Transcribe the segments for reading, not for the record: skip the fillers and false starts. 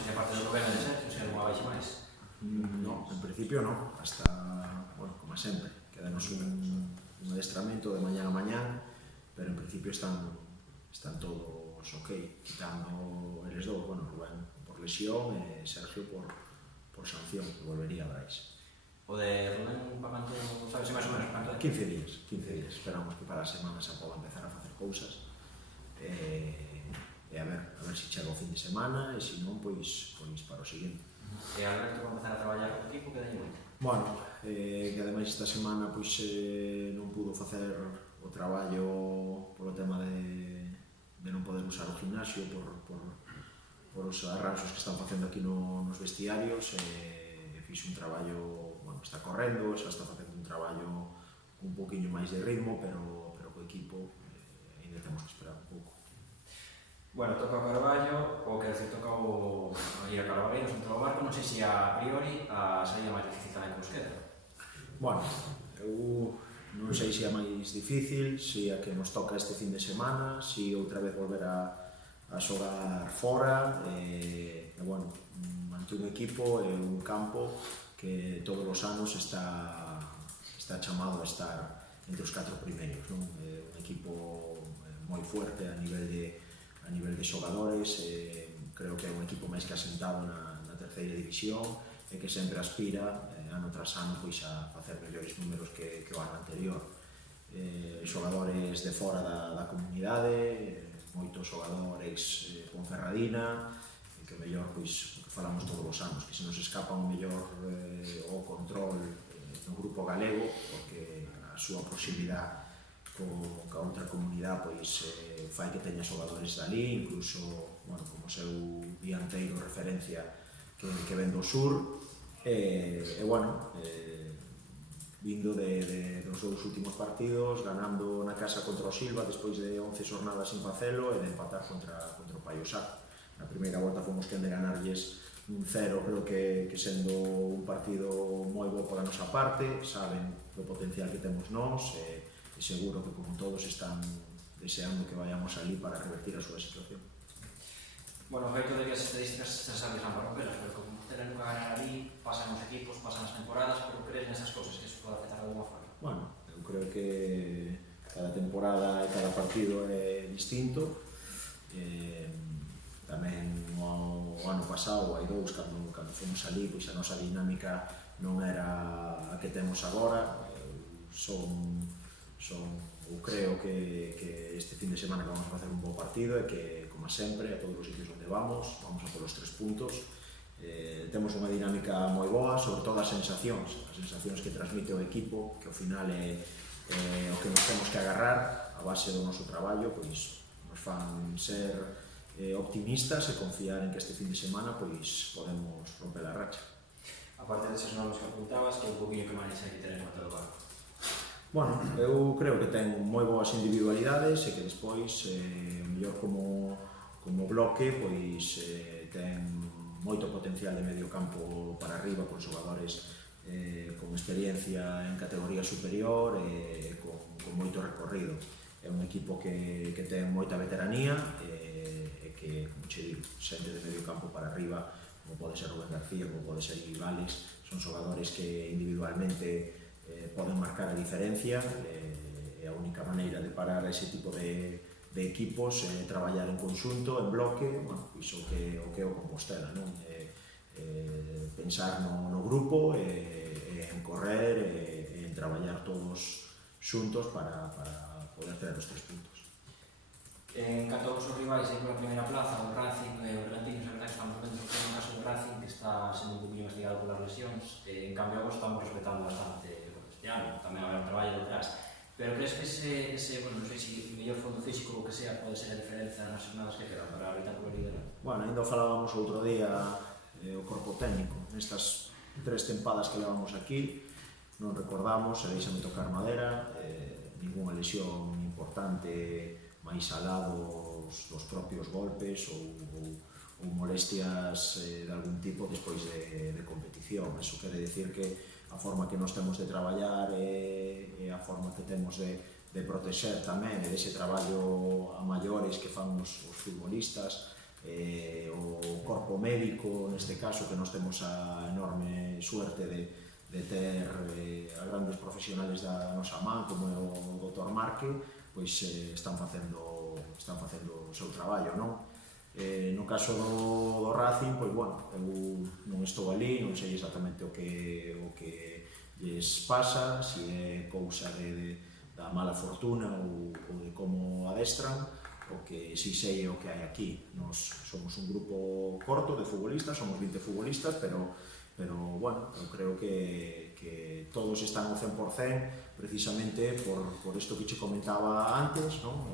sei se parte do goberno de Sergio, se non baixe máis. No, en principio no, hasta, bueno, como sempre, quedanos un adestramento de mañán a mañán, pero en principio están todos ok, quitando eles dous, bueno, Rubén por lesión e Sergio por sanción, que volvería a Brais. O de Rubén, para canto, sabes, máis ou menos, canto é? 15 días, esperamos que para a semana xa poda empezar a facer cousas, e a ver se chega o fin de semana, e se non, pois para o seguinte. E Alberto vai empezar a traballar co equipo, que dalle moito? Bueno, que ademais esta semana pois non pudo facer o traballo polo tema de non poder usar o gimnasio por os arranxos que están facendo aquí nos vestiarios, e fixe un traballo, bueno, está correndo, xa está facendo un traballo un poquinho máis de ritmo, pero co equipo ainda temos que esperar un pouco. Bueno, toca o Carballo, ou quer dizer, toca o ir a Carballeiros, entre o Barco, non sei se a priori a saída máis difícil tamén que vos queda. Bueno, eu non sei se é máis difícil, se é que nos toca este fin de semana, se outra vez volver a xogar fora, e bueno, ante un equipo e un campo que todos os anos está chamado a estar entre os 4 primeiros, non? Un equipo moi fuerte a nivel de xogadores, creo que é un equipo máis que asentado na terceira división e que sempre aspira ano tras ano pois a facer mellores números que o ano anterior. Xogadores de fora da comunidade, moitos xogadores Ponferradina, que mellor pois que falamos todos os anos, que se nos escapa un mellor o control no grupo galego, porque a súa proximidade ca outra comunidade pois fai que teña xogadores dali, incluso, bueno, como seu dianteiro referencia que ven do sur, e bueno, vindo dos dous últimos partidos, ganando na casa contra o Silva despois de 11 xornadas sin facelo e de empatar contra o Paiosá. Na primeira volta fomos quen de ganarlles un 0, creo que sendo un partido moi bo pola nosa parte, saben o potencial que temos nós, e seguro que como todos están deseando que vayamos ali para revertir a súa situación. Bueno, o feito de que as estadísticas se saben son parroqueras, pero como usted nunca ganar ali, pasan os equipos, pasan as temporadas, pero crees nesas cosas que eso pode afectar de alguma forma? Bueno, eu creo que cada temporada e cada partido é distinto. Tamén o ano pasado, hai dous, cando fomos ali, pois a nosa dinámica non era a que temos agora. Eu creo que este fin de semana vamos a facer un bo partido e que, como sempre, a todos os sitios onde vamos a por os 3 puntos. Temos unha dinámica moi boa, sobre todo as sensacións que transmite o equipo, que ao final é o que nos temos que agarrar a base do noso traballo, pois nos fan ser optimistas e confiar en que este fin de semana pois podemos romper a racha. A parte deses nomes que apuntabas, que é un poquinho que manexa que ter en conta do Barco. Bueno, eu creo que ten moi boas individualidades e que despois, mellor como bloque, pois ten moito potencial de medio campo para arriba, con xogadores con experiencia en categoría superior e con moito recorrido. É un equipo que ten moita veteranía e que, como che digo, xente de medio campo para arriba, como pode ser Rubén García, como pode ser Ibales, son xogadores que individualmente poden marcar a diferencia, e a única maneira de parar ese tipo de equipos é traballar en conxunto, en bloque, bueno, iso que é o Compostela, non? Pensar no grupo, en correr e en traballar todos xuntos para poder ter os 3 puntos. En canto aos rivais aí pola primeira plaza, o Racing e o Bergantiños, a verdade que estamos vendo no caso do Racing, que está sendo un poquinho investigado polas lesións, en cambio agora estamos respetando bastante este ano, tamén habrá un traballo detrás. Pero crees que ese, bueno, non sei se mellor fondo físico ou que sea, pode ser a diferenza nas jornadas que quedan para loitar polo liderato? Bueno, ainda falábamos outro día o corpo técnico, nestas 3 tempadas que levamos aquí, non recordamos, e deixame tocar madera, ninguna lesión importante máis alá dos propios golpes ou molestias de algún tipo despois de competición. Eso quere dicir que a forma que nos temos de traballar e a forma que temos de protexer tamén, e dese traballo a maiores que fan os futbolistas, o corpo médico, neste caso, que nos temos a enorme suerte de ter a grandes profesionales da nosa man, como é o Dr. Marque, pois están facendo o seu traballo, non? No caso do Racing, pois, bueno, eu non estou ali, non sei exactamente o que lles pasa, se é cousa da mala fortuna ou de como adestran. O que si sei é o que hai aquí. Nos somos un grupo corto de futbolistas, somos 20 futbolistas, pero bueno, eu creo que todos están ao 100% precisamente por isto que che comentaba antes, non?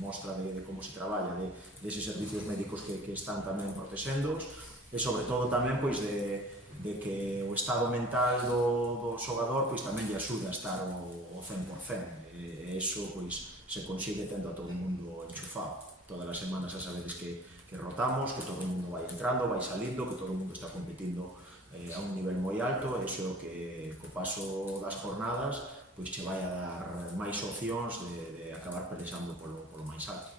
Mostra de como se traballa, deses servicios médicos que están tamén protexendos, e sobre todo tamén pois de que o estado mental do xogador pois tamén lle axuda a estar ao 100%, e iso pois se consigue tendo a todo o mundo enchufado. Todas as semanas xa sabedes que rotamos, que todo o mundo vai entrando, vai salindo, que todo o mundo está competindo a un nivel moi alto, e iso que co paso das jornadas pois che vai a dar máis opcións de acabar pelexando polo máis alto.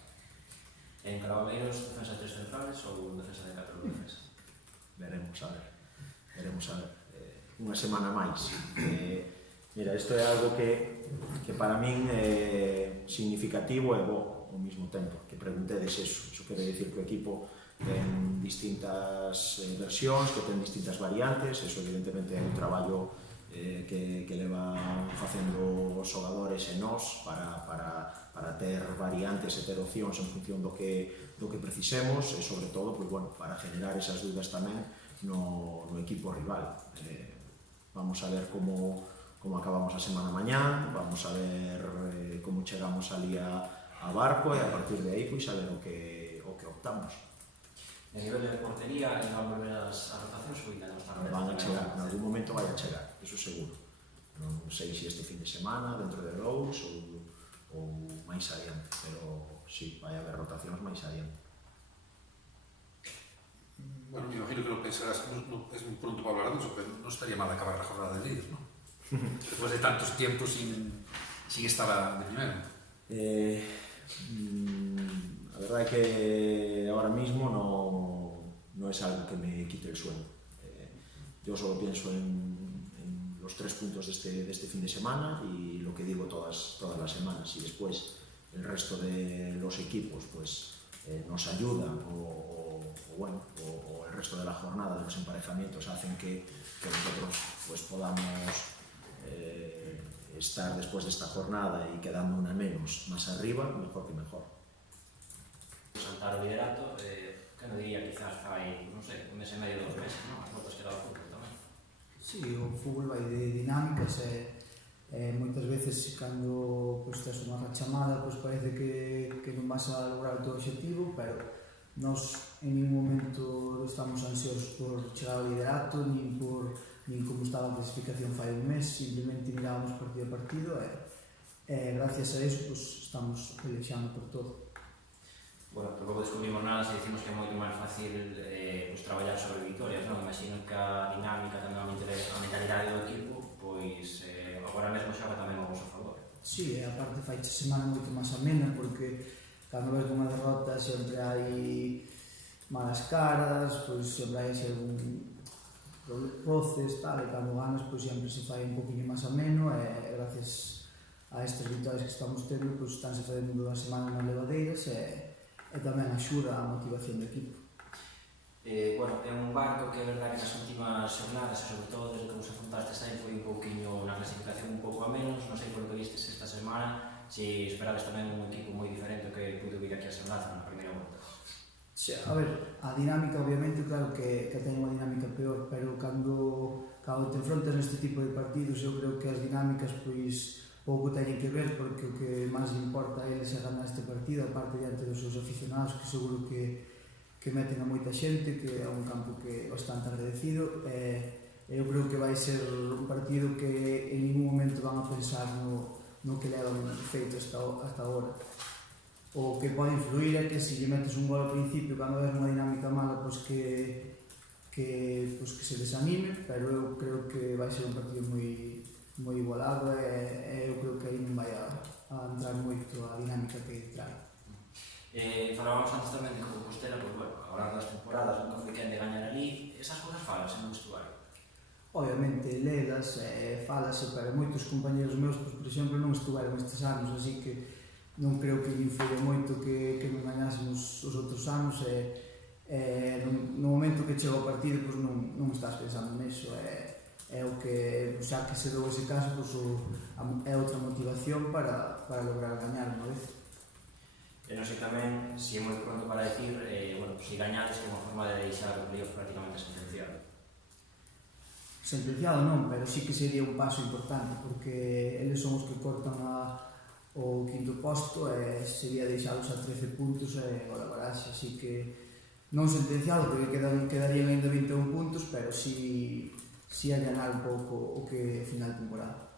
En Carabaleiros, defensa de 3 centrales ou defensa de 4 defensa? Veremos a ver. Unha semana máis. Mira, isto é algo que para min é significativo e bo ao mesmo tempo, que preguntedes eso. Iso quere dicir que o equipo ten distintas versións, que ten distintas variantes, eso evidentemente é un traballo que levan facendo os xogadores e nós para ter variantes e ter opcións en función do que precisemos, e sobre todo para generar esas dúdas tamén no equipo rival. Vamos a ver como acabamos a semana mañá, vamos a ver como chegamos ali a Barco, e a partir de aí a ver o que optamos. A nivel de portería, van volver as rotacións ou ainda non están? Van a chegar, en algún momento vai a chegar, eso seguro. Non sei se este fin de semana, dentro de 2 ou máis adiante, pero sí, vai haber rotacións máis adiante. Bueno, me imagino que lo pensarás, no es muy pronto para hablar de eso, pero no estaría mal acabar la jornada de líder, ¿no? Después de tantos tiempos sin estar de primero. La verdad es que ahora mismo no es algo que me quite el sueño. Yo solo pienso en los 3 puntos de este fin de semana y lo que digo todas las semanas, y después el resto de los equipos pues nos ayudan o el resto de la jornada de los emparejamientos hacen que nosotros pues podamos estar después de esta jornada y quedando una menos más arriba, mejor que mejor. Saltar o liderato, que non diría quizás fai, non sei, un mes e medio, 2 meses, non? As voltas que dá o fútbol tamén. Sí, o fútbol vai de dinámicas e moitas veces cando pues, tes unha rachamada pues, parece que non vas a lograr o teu objetivo, pero nós en ningún momento estamos ansiosos por chegar ao liderato nin como estaba a clasificación fai un mes, simplemente mirábamos partido a partido e gracias a eso pues, estamos pelexando por todo. Bueno, tampouco descubrimos nada se dicimos que é moito máis fácil pues, traballar sobre vitorias, non? Imagino que a dinámica, tamén a mentalidade do equipo, pois agora mesmo xoga tamén o vosso favor. Sí, e aparte faiche semana moito máis amena porque cando ves unha derrota sempre hai malas caras, pois sempre hai algún roces, tal, e cando ganas pois sempre se fai un poquinho máis ameno e gracias a estas vitorias que estamos tendo pois estánse facendo unha semana máis levadeiras e tamén axuda a motivación do equipo. Bueno, é un Barco que é verdade que nas últimas xornadas, e sobre todo desde que vos afrontastes aí, foi un pouquinho na clasificación un pouco a menos, non sei polo que vistes esta semana, se esperades tamén un equipo moi diferente que puido vir aquí a San Lázaro na primeira volta. A ver, a dinámica obviamente claro que ten unha dinámica peor, pero cando te enfrontas neste tipo de partidos eu creo que as dinámicas pois pouco teñen que ver porque o que máis importa a eles é ganar este partido, aparte diante dos seus aficionados que seguro que meten a moita xente, que é un campo que o están agradecido e eu creo que vai ser un partido que en ningún momento van a pensar no que levan feito hasta agora. O que pode influir é que se lle metes un gol ao principio cando ves unha dinámica mala pois que se desanime, pero eu creo que vai ser un partido moi igualado e eu creo que aí non vai a entrar moito a dinámica que trae. Falábamos antes tamén de Compostela, pois bueno, agora largo das temporadas nunca foi quen de gañar ali, esas cousas falas no vestuario. Obviamente, lelas, falase, pero moitos compañeros meus, pois, por exemplo, non estuveron estes anos, así que non creo que lle influya moito que non gañásemos os outros anos, no momento que chega o partido, pois non estás pensando nisso, é o que, xa que se dou ese caso, pois, é outra motivación para lograr gañar unha vez. E non sei tamén se é moi pronto para decir, bueno, se gañades é unha forma de deixar o playoff prácticamente sentenciado. Sentenciado non, pero sí que sería un paso importante, porque eles son os que cortan o quinto posto e sería deixados a 13 puntos e o Baraxe, así que non sentenciado porque quedarían ainda 21 puntos, pero sí allanar un pouco o que final de temporada.